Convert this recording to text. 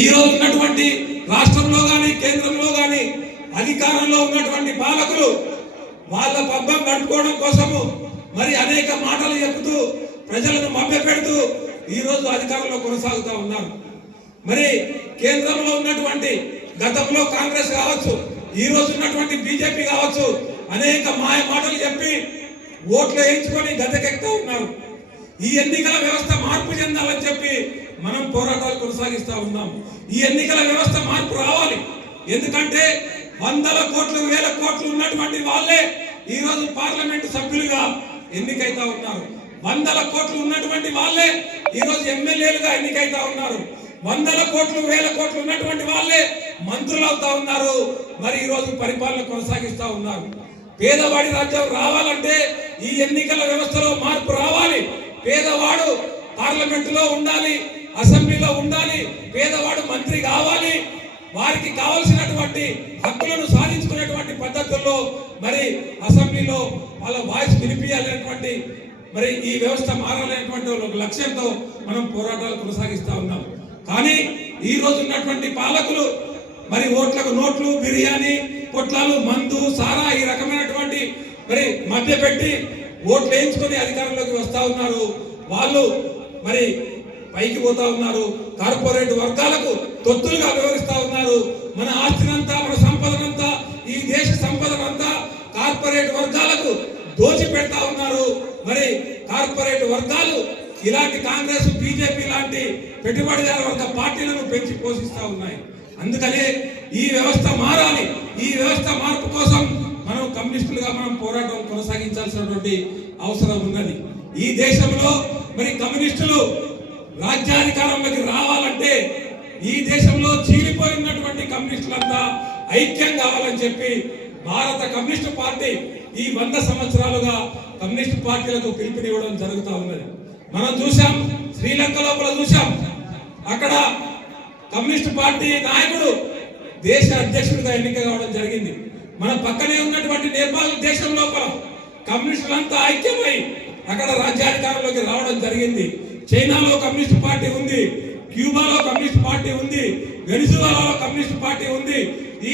ఈ రోజు ఉన్నటువంటి రాష్ట్రంలో కానీ కేంద్రంలో కానీ అధికారంలో ఉన్నటువంటి పాలకులు వాళ్ళ పబ్బం గడుపుకోవడం కోసము మరి అనేక మాటలు చెబుతూ ప్రజలను మభ్యపెడుతూ ఈ రోజు అధికారంలో కొనసాగుతూ ఉన్నారు. మరి కేంద్రంలో ఉన్నటువంటి గతంలో కాంగ్రెస్ కావచ్చు ఈ రోజు ఉన్నటువంటి బీజేపీ కావచ్చు అనేక మాయ మాటలు చెప్పి ఓట్లు వేయించుకొని గద్దెకెక్కుతూ ఉన్నారు. ఈ ఎన్నికల వ్యవస్థ మార్పు చెందాలని చెప్పి మనం పోరాటాలు కొనసాగిస్తూ ఉన్నాం. ఈ ఎన్నికల వ్యవస్థ మార్పు రావాలి. ఎందుకంటే వందల కోట్లు వేల కోట్లు ఉన్నటువంటి వాళ్ళే ఈరోజు పార్లమెంటు సభ్యులుగా ఎన్నికైతా ఉన్నారు. వందల కోట్లు ఉన్నటువంటి వాళ్ళే ఈరోజు ఎమ్మెల్యేలుగా ఎన్నికైతా ఉన్నారు. వందల కోట్లు వేల కోట్లు ఉన్నటువంటి వాళ్ళే మంత్రులు అవుతా ఉన్నారు. మరి ఈరోజు పరిపాలన కొనసాగిస్తూ ఉన్నారు. పేదవాడి రాజ్యం రావాలంటే ఈ ఎన్నికల వ్యవస్థలో మార్పు రావాలి. పేదవాడు పార్లమెంటులో ఉండాలి. అసెంబ్లీలో ఉండాలి పేదవాడు మంత్రి కావాలి వారికి కావలసినటువంటి హక్కులను సాధించుకునేటువంటి పద్ధతుల్లో మరి అసెంబ్లీలో వాళ్ళ వాయిస్ వినిపించాలనేటువంటి మరి ఈ వ్యవస్థ మారాలనేటువంటి ఒక లక్ష్యంతో మనం పోరాటాలు కొనసాగిస్తూ ఉన్నాం. కానీ ఈ రోజు ఉన్నటువంటి పాలకులు మరి ఓట్లకు నోట్లు బిర్యానీ పొట్లాలు మందు సారా ఈ రకమైనటువంటి మరి మధ్య పెట్టి ఓట్లు వేయించుకొని అధికారంలోకి వస్తూ ఉన్నారు. వాళ్ళు మరి పైకి పోతా ఉన్నారు. కార్పొరేట్ వర్గాలకు తొత్తులుగా వివరిస్తా ఉన్నారు. మన ఆస్తినంతా మన సంపదనంతా ఈ దేశ సంపదనంతా కార్పొరేట్ వర్గాలకు దోచి పెడతా ఉన్నారు. మరి కార్పొరేట్ వర్గాలు ఇలాంటి కాంగ్రెస్ బీజేపీ లాంటి పెట్టుబడిదారుల వర్గ పార్టీలను పెంచి పోషిస్తా ఉన్నాయి. అందుకనే ఈ వ్యవస్థ మారాలి. ఈ వ్యవస్థ మార్పు కోసం మనం కమ్యూనిస్టులుగా మనం పోరాటం కొనసాగించాల్సినటువంటి అవసరం ఉన్నది. ఈ దేశంలో మరి కమ్యూనిస్టులు రాజ్యాధికారంలోకి రావాలంటే ఈ దేశంలో చీలిపోయినటువంటి కమ్యూనిస్టులంతా ఐక్యం కావాలని చెప్పి భారత కమ్యూనిస్టు పార్టీ ఈ వంద సంవత్సరాలుగా కమ్యూనిస్టు పార్టీలకు పిలుపునివ్వడం జరుగుతూ ఉన్నది. మనం చూసాం శ్రీలంక లోపల చూసాం అక్కడ కమ్యూనిస్ట్ పార్టీ నాయకుడు దేశ అధ్యక్షుడిగా ఎన్నిక కావడం జరిగింది. మన పక్కనే ఉన్నటువంటి నేపాల్ దేశం లోపల కమ్యూనిస్టులంతా ఐక్యమై అక్కడ రాజ్యాధికారంలోకి రావడం జరిగింది. చైనాలో కమ్యూనిస్ట్ పార్టీ ఉంది క్యూబాలో కమ్యూనిస్ట్ పార్టీ ఉంది వెనిజులాలో కమ్యూనిస్ట్ పార్టీ ఉంది. ఈ